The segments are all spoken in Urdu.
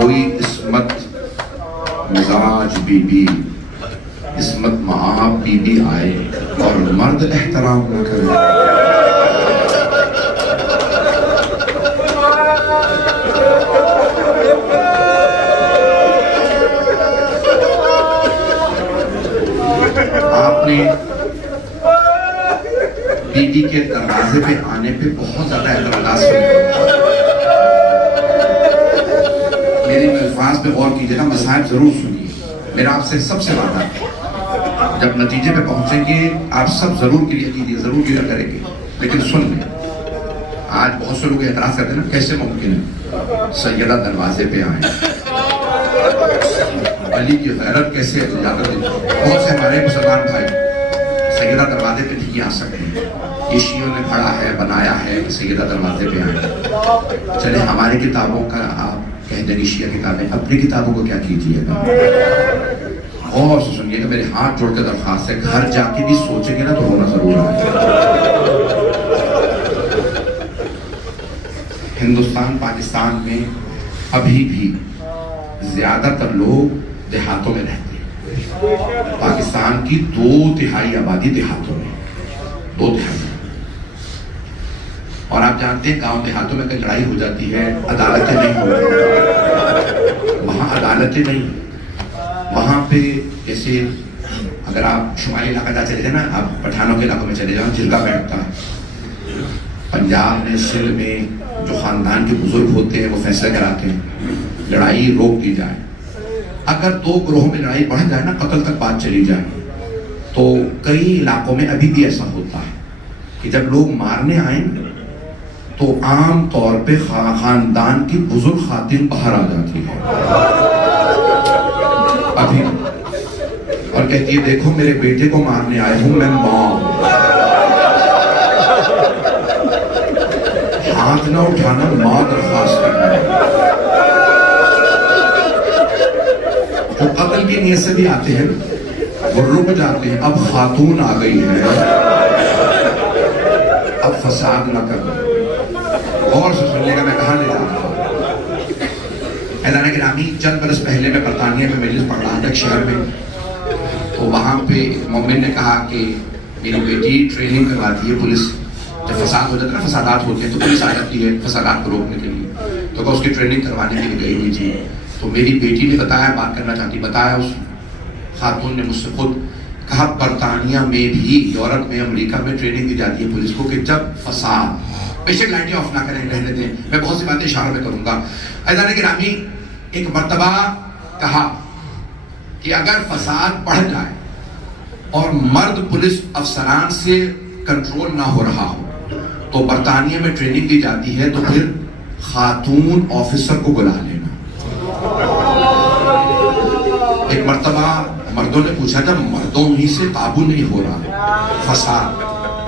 کوئی عصمت مزاج بی بی عصمت معاب بی بی آئے اور مرد احترام نہ کرے. آپ نے بی بی کے دروازے پہ آنے پہ بہت زیادہ اعتراضات سنے. میرے الفاظ پہ غور کیجیے گا, مصائب ضرور سنیے. میرا آپ سے سب سے وعدہ ہے, جب نتیجے پہ پہنچیں گے آپ سب ضرور کلیئر کیجیے, ضرور کلیئر کریں گے, لیکن سن لیں. آج بہت سے لوگ اعتراض کرتے ہیں نا, کیسے ممکن ہے سیدہ دروازے پہ آئیں, علی کی غیرت کیسے اجازت دی. بہت سے ہمارے مسلمان بھائی سیدہ دروازے پہ نہیں آ سکتے, یہ شیعوں نے کھڑا ہے بنایا ہے کہ سیدہ دروازے پہ آئیں. چلے ہماری کتابوں کا آپ کہہ دیں شیعہ کتابیں, اپنی کتابوں کو کیا کیجیے گا. غور سے سنیے گا, میرے ہاتھ جوڑ کے درخواست ہے, گھر جا کے بھی سوچیں گے نا تو رونا ضرور آئے گا. ہندوستان پاکستان میں ابھی بھی زیادہ تر لوگ دیہاتوں میں رہتے ہیں. پاکستان کی 2/3 آبادی دیہاتوں میں, 2/3. اور آپ جانتے ہیں گاؤں دیہاتوں میں کہیں لڑائی ہو جاتی ہے, عدالتیں نہیں ہوتی, وہاں عدالتیں نہیں. وہاں پہ جیسے اگر آپ شمالی علاقہ جا چلے جائیں نا, آپ پٹھانوں کے علاقوں میں چلے جاؤ, جرگا بیٹھتا ہے. پنجاب میں سندھ میں جو خاندان کے بزرگ ہوتے ہیں وہ فیصلے کراتے ہیں لڑائی روک دی جائے. اگر 2 گروہوں میں لڑائی بڑھ جائے نا, قتل تک بات چلی جائے, تو کئی علاقوں میں ابھی بھی ایسا ہوتا ہے کہ جب لوگ مارنے آئیں تو عام طور پہ خاندان کی بزرگ خواتین باہر آ جاتی ہے ابھی, اور کہتی ہے دیکھو میرے بیٹے کو مارنے آئے ہوں, میں ماں, ہاتھ نہ اٹھانا, ماں درخواست کرنا. جو قتل کی نیت سے بھی آتے ہیں وہ رک جاتے ہیں, اب خاتون آ گئی ہے, اب فساد نہ کرنا. غور سے سنیے گا میں کہاں لے جا رہا ہوں. اعلان گرامی, چند برس پہلے میں برطانیہ میں مجلس پڑھ رہا تھا ایک شہر میں, تو وہاں پہ مومن نے کہا کہ میری بیٹی ٹریننگ کرواتی ہے پولیس, جب فساد ہو جاتا ہے نا, فسادات ہوتے ہیں تو پولیس آ جاتی ہے فسادات کو روکنے کے لیے, تو کہ اس کی ٹریننگ کروانے کے لیے گئی ہوئی تھی. تو میری بیٹی نے بتایا, بات کرنا چاہتی, بتایا اس خاتون نے مجھ سے خود, کہا برطانیہ میں بھی, یورپ میں, امریکہ میں ٹریننگ دی جاتی ہے پولیس کو کہ جب فساد, بے شک لائٹیں آف نہ کریں, رہنے دیں, میں بہت سی باتیں اشارہ میں کروں گا. عزیزان گرامی, ایک مرتبہ کہا کہ اگر فساد بڑھ جائے اور مرد پولیس افسران سے کنٹرول نہ ہو رہا ہو تو برطانیہ میں ٹریننگ دی جاتی ہے, تو پھر خاتون آفیسر کو بلا لینا. ایک مرتبہ مردوں نے پوچھا, جب مردوں ہی سے قابو نہیں ہو رہا فساد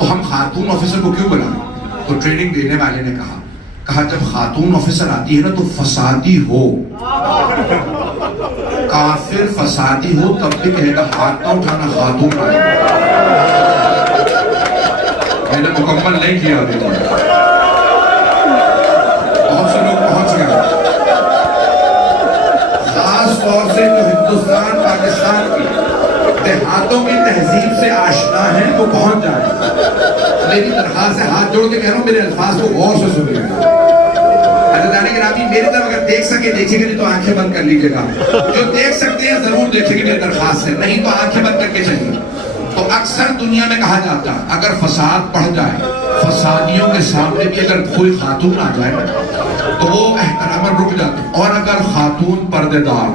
تو ہم خاتون آفیسر کو کیوں بلائیں؟ تو ٹریننگ دینے والے نے کہا جب خاتون آفیسر آتی ہے نا تو فسادی ہو, کافر فسادی ہو تب بھی کہے گا ہاتھ نہ اٹھانا, خاتون آئے. میں نے مکمل نہیں کیا ابھی تک, بہت سے لوگ پہنچ گئے, خاص طور سے جو ہندوستان پاکستان کی دیہاتوں کی تہذیب سے آشنا ہے وہ پہنچ جائے. میری درخواست ہے, ہاتھ جوڑ کے کہہ رہا ہوں, میرے الفاظ کو غور سے سنیے گا. عزیزان گرامی, میری طرف اگر دیکھ سکے دیکھیں گے, نہیں تو آنکھیں بند کر لیجیے گا. جو دیکھ سکتے ہیں ضرور دیکھیں گے, میری درخواست ہے, نہیں تو آنکھیں بند کر کے چلیے. تو اکثر دنیا میں کہا جاتا ہے اگر فساد بڑھ جائے, فسادیوں کے سامنے بھی اگر کوئی خاتون آ جائے تو وہ احترام رک جاتے, اور اگر خاتون پردے دار,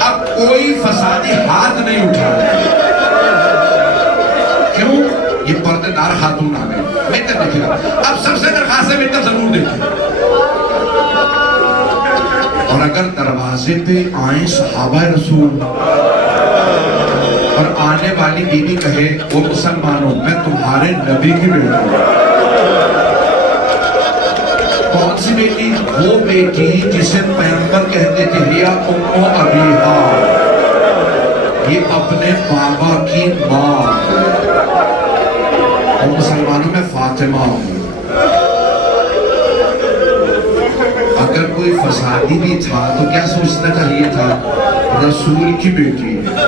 اب کوئی فسادی ہاتھ نہیں اٹھا رہا. کیوں؟ یہ پردے دار خاتون آ گئے. بہتر دیکھے گا, اب سب سے درخواست ہے بہتر ضرور دیکھیں. اور اگر دروازے پہ آئیں صحابہ رسول اور آنے والی بیوی کہے وہ مسلمانوں میں تمہارے نبی کی بیٹی ہوں, کون سی بیٹی؟ وہ بیٹی جسے پیغمبر کہتے تھے ہیا ام ابیہا, یہ اپنے بابا کی ماں, اور مسلمانوں میں فاطمہ ہوں. کوئی فسادی بھی تھا تو کیا سوچنا چاہیے تھا؟ رسول کی بیٹی ہے،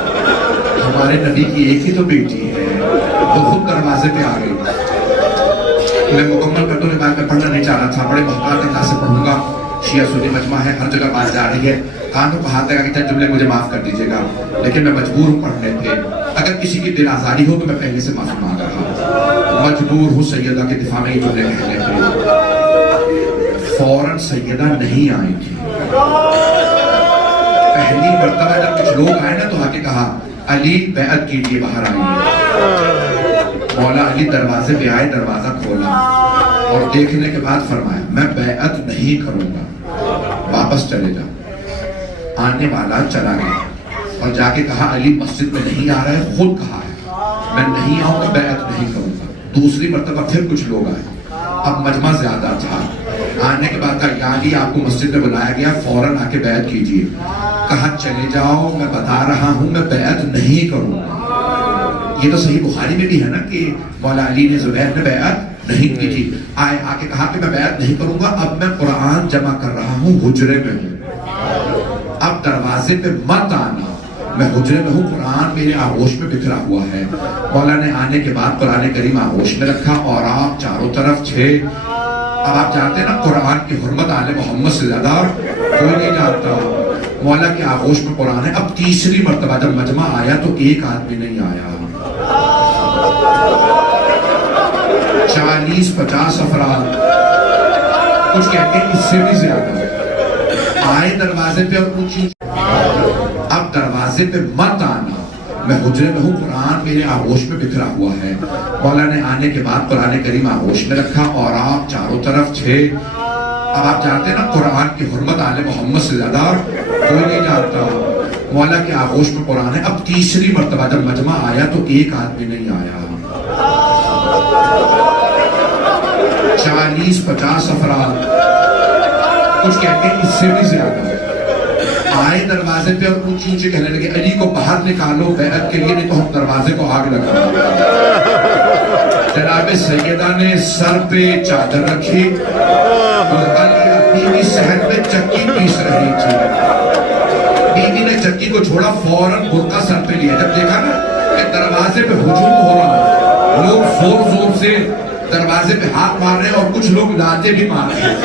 ہمارے نبی کی ایک ہی تو بیٹی ہے، وہ خود دروازے پہ آ گئی۔ میں مکمل کر دوں، بعد میں پڑھنا نہیں چاہ رہا تھا، بڑے محتاط انداز سے پڑھوں گا، شیعہ سنی مجمع ہے، ہر جگہ بات جا رہی ہے، کانوں کو ہاتھ لگا کے چند جملے مجھے معاف کر دیجیے گا، لیکن میں مجبور ہوں پڑھنے پہ، اگر کسی کی دل آزاری ہو تو میں پہلے سے معافی مانگ رہا ہوں، مجبور ہوں سیدہ کے دفاع میں یہ جملے کہنے پہ۔ فوراً سیدہ نہیں آئی تھی، پہلی مرتبہ جب کچھ لوگ آئے نا تو آ کے کہا علی بیعت کیجئے، باہر آئیے۔ مولا علی دروازے پہ آئے، دروازہ کھولا اور دیکھنے کے بعد فرمایا میں بیعت نہیں کروں گا، واپس چلے جاؤ۔ آنے والا چلا گیا اور جا کے کہا علی مسجد میں نہیں آ رہے، خود کہا ہے میں نہیں آؤں گا، بیعت نہیں کروں گا۔ دوسری مرتبہ پھر کچھ لوگ آئے، اب مجمع زیادہ تھا، آنے کے بعد کہا یا علی آپ کو مسجد میں بلایا گیا، فوراً آ کے بیعت کیجئے۔ کہا چلے جاؤ، میں بتا رہا ہوں میں بیعت نہیں کروں گا۔ یہ تو صحیح بخاری میں بھی ہے نا کہ مولا علی نے زبیر نے بیعت نہیں کی تھی، آئے آ کے کہا کہ میں بیعت نہیں کروں گا، اب میں قرآن جمع کر رہا ہوں، حجرے میں ہوں، اب دروازے پہ مت آنا، میں حجرے میں ہوں، قرآن میرے آغوش میں بکھرا ہوا ہے۔ مولا نے آنے کے بعد قرآن کریم آغوش میں رکھا اور آپ چاروں طرف تھے۔ اب آپ جانتے ہیں نا قرآن کی حرمت آل محمد سے زیادہ کوئی نہیں جانتا، مولا کے آغوش میں قرآن ہے۔ اب تیسری مرتبہ جب مجمع آیا تو ایک آدمی نہیں آیا، 40-50 افراد، کچھ کہتے ہیں اس سے بھی زیادہ آئے دروازے پہ اور پوچھی اب دروازے پہ مت آنا، میں حجرے میں ہوں، قرآن میرے آغوش میں بکھرا ہوا ہے۔ مولا نے آنے کے بعد قرآن کریم آغوش میں رکھا اور آپ چاروں طرف تھے۔ اب آپ جانتے ہیں نا قرآن کی حرمت آل محمد سے زیادہ کوئی نہیں جانتا، مولا کے آغوش میں قرآن ہے۔ اب تیسری مرتبہ جب مجمع آیا تو ایک آدمی نہیں آیا، 40-50 افراد، کچھ کہتے ہیں اس سے بھی زیادہ آئے دروازے پہ اور اونچی اونچی کہنے لگے علی کو باہر نکالو بیعت کے لیے، نہیں تو ہم دروازے کو آگ لگا۔ جناب سیدہ نے سر پہ چادر رکھی، بیوی صحن میں چکی پیس رہی تھی، بیوی نے چکی کو چھوڑا، فوراً برقع سر پہ لیا، جب دیکھا نا کہ دروازے پہ ہجوم ہو رہا، لوگ زور زور سے دروازے پہ ہاتھ مار رہے ہیں اور کچھ لوگ لاتے بھی مار رہے ہیں،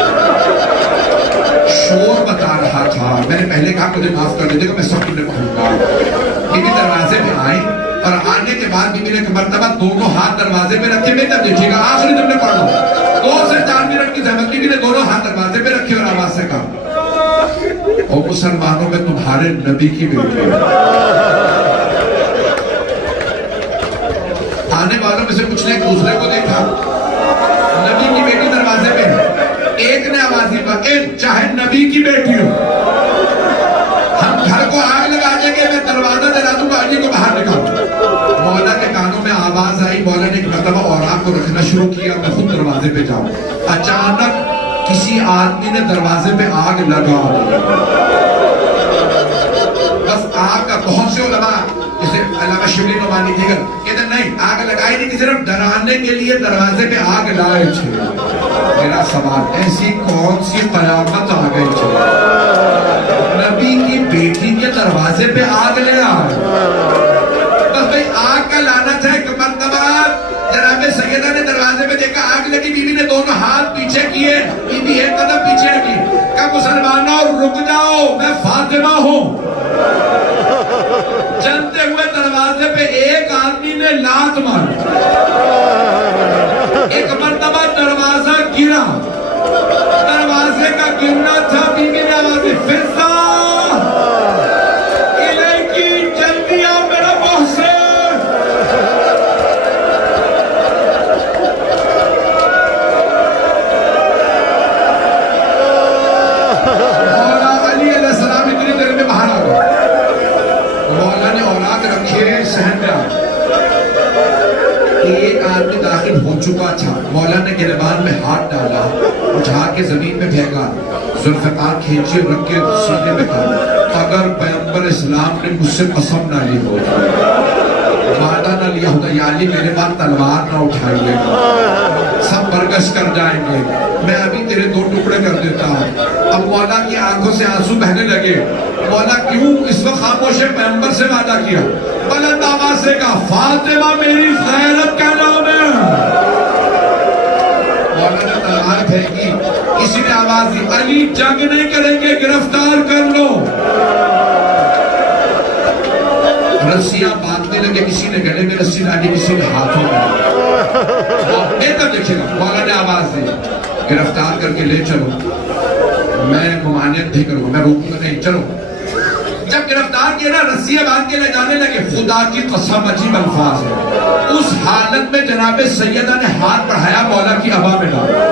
شور بتا رہا تھا۔ میں نے پہلے کہا مجھے معاف کر دیتے کہ میں سب تمہیں پڑھوں گا، لیکن دروازے پہ آئے اور آنے کے بعد بیوی نے مرتبہ دونوں ہاتھ دروازے پہ رکھے، میں تب دیکھیے گا آخری تم نے پڑھ لو، 2 سے 4 منٹ کی زحمت، بیوی نے دونوں ہاتھ دروازے پہ رکھے اور آواز سے کہا او مسلمانوں میں تمہارے نبی کی بیٹی ہے۔ آنے والوں میں سے کچھ نے ایک دوسرے کو دیکھا، نبی کی بیٹی دروازے پہ ہے، ایک نے آواز دی چاہے نبی کی بیٹی ہو، ہم گھر کو آگ لگا دیں گے، میں دروازہ جلا دوں گا، علی کو باہر نکالوں۔ مولا کے کانوں میں آواز آئی، مولا نے ایک مرتبہ اوراق کو رکھنا شروع کیا، میں خود دروازے پہ جاؤں، اچانک کسی آدمی نے دروازے پہ آگ لگا دی، بس آگ کا بہت سے علماء جسے علامہ شبلی نعمانی دیگر کہتے ہیں نہیں آگ لگائی نہیں، صرف ڈرانے کے لیے دروازے پہ آگ لائے تھے۔ میرا سوال ایسی کون سی قیامت آ گئی تھی نبی کی بیٹی کے دروازے پہ آگ لگا؟ بس بھئی آگ کا لانا تھا۔ ایک مرتبہ جناب سیدہ نے دروازے پہ دیکھا آگ لگی، بیوی نے دونوں ہاتھ پیچھے کیے، بیوی ایک قدم پیچھے کی، کہا مسلمانوں رک جاؤ، میں فاطمہ ہوں۔ چلتے ہوئے دروازے پہ ایک آدمی نے لات ماری، ایک مرتبہ دروازہ گرا، دروازے کا گرنا تھا، بیوی نے آواز دی فضا الیکی، جلدی آؤ میرا محسن۔ مولا علی علیہ السلام اتنی دیر میں باہر آ گئے، مولا نے اوراق رکھے، صحن میں آ ایک آدمی داخل ہو چکا تھا، مولا نے گریبان میں ہاتھ ڈالا، اٹھا کے زمین میں پھینکا، ذوالفقار کھینچی اور رکھ کے سینے میں کہا اگر پیغمبر اسلام نے مجھ سے قسم نہ لی ہوتی، وعدہ نہ لیا ہوتا، یا علی میرے بعد تلوار نہ اٹھائیے گا، سب برگش کر جائیں گے، میں ابھی تیرے 2 ٹکڑے کر دیتا ہوں۔ اب مولا کی آنکھوں سے آنسو بہنے لگے۔ مولا کیوں اس وقت خاموش پیغمبر سے وعدہ کیا؟ بلند آواز سے کہا فاطمہ میری غیرت کا نام ہے۔ مولا نے تلوار پھینکی، کسی نے آواز دی علی جنگ نہیں کریں گے، گرفتار کر لو۔ رسیاں باندھنے لگے، کسی نے گلے میں رسی ڈالی، کسی نے ہاتھوں میں۔ بہتر دیکھے گا، مولا نے آواز دی گرفتار کر کے لے چلو، میں ممانعت بھی کروں گا، میں روکوں گا نہیں، چلو۔ جب گرفتار کیا نا، رسیاں باندھ کے لے جانے لگے، خدا کی قسم عجیب الفاظ ہے، اس حالت میں جناب سیدہ نے ہاتھ بڑھایا، مولا کی ابا میں ڈالا۔